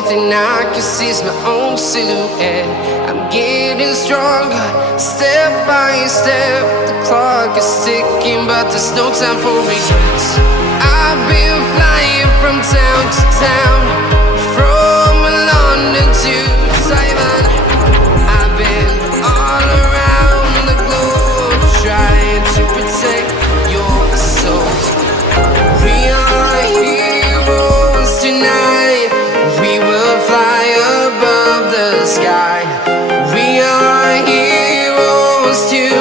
only thing I can see is my own silhouette. I'm getting stronger, step by step. The clock is ticking, but there's no time for regrets. I've been flying from town to town, from London to Taiwan. I've been all around the globe, trying to protect your soul. We are heroes tonight. We will fly above the sky. We are heroes tonight.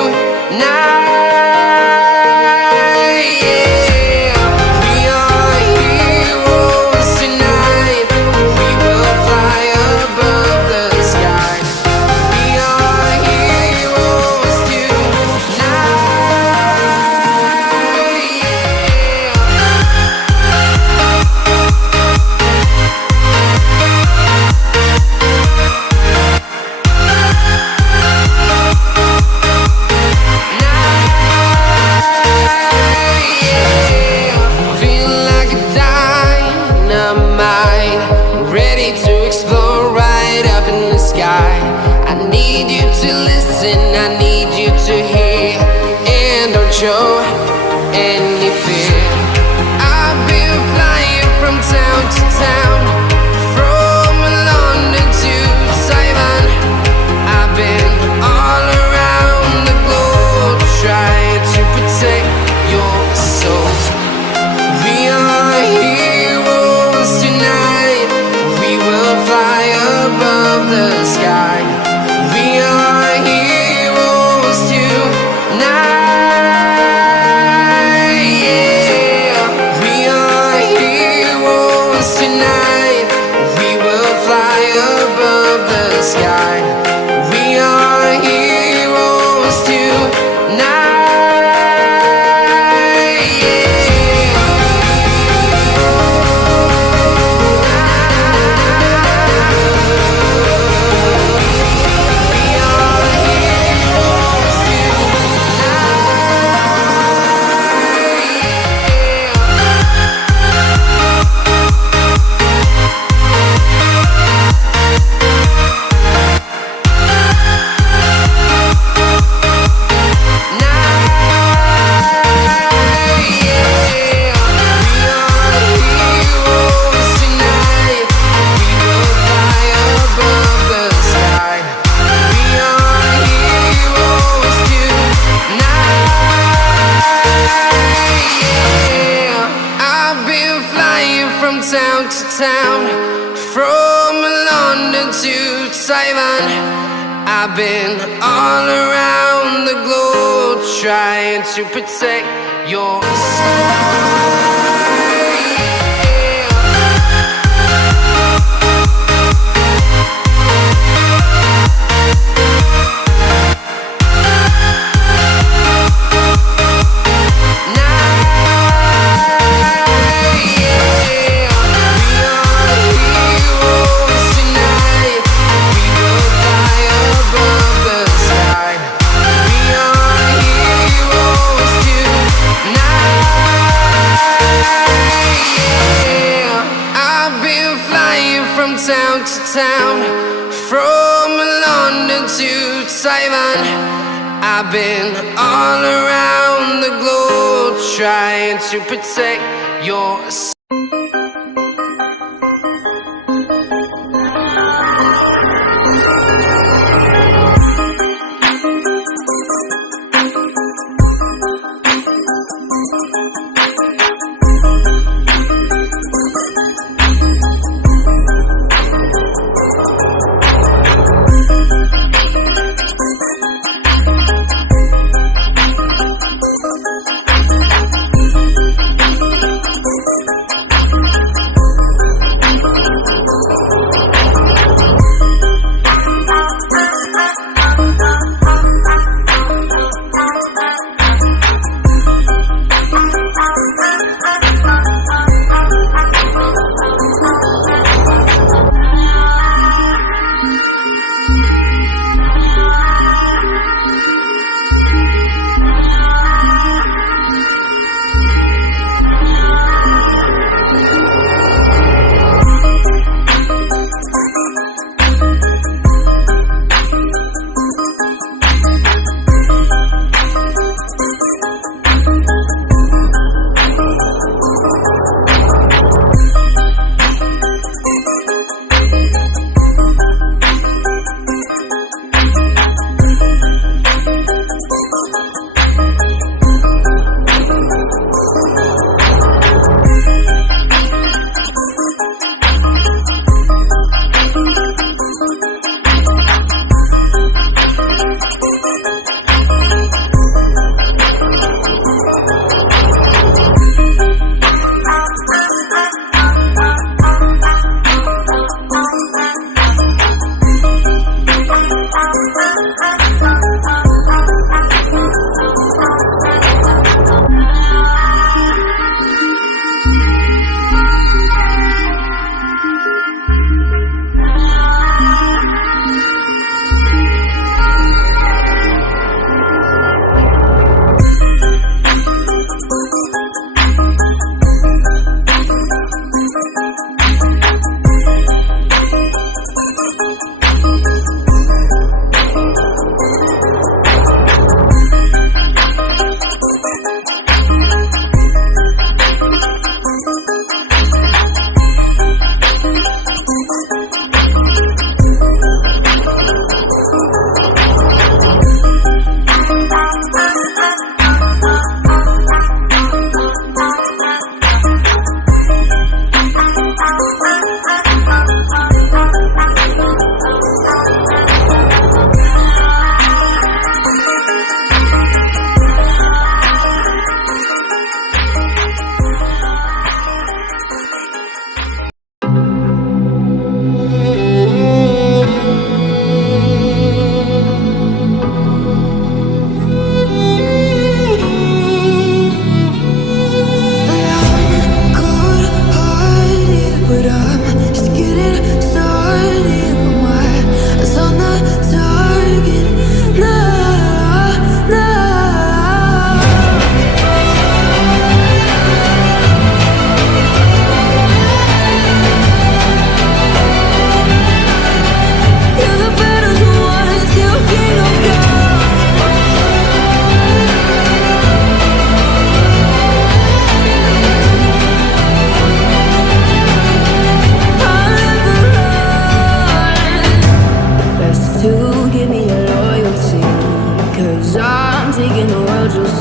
Show any fear. I've been flying from town to town, from London to Taiwan. I've been all around the globe, trying to protect your soul. We are heroes tonight. We will fly above the sky. We are heroes tonight. Town to town, from London to Taiwan. I've been all around the globe, trying to protect your soul. Town to town, from London to Taiwan. I've been all around the globe, trying to protect your soul.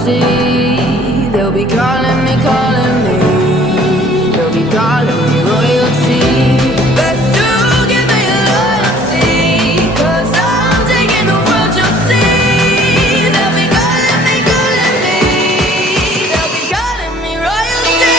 royalty. They'll be calling me, calling me. They'll be calling me royalty. Best to give me loyalty, 'cause I'm taking the world, you'll see. They'll be calling me, calling me. They'll be calling me royalty.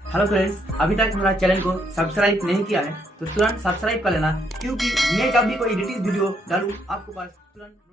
Hello friends, अभी तक हमारा channel को subscribe नहीं किया है तो तुरंत subscribe कर लेना, क्योंकि मैं जब भी कोई एडिटिंग वीडियो डालूं आपको पास तुरंत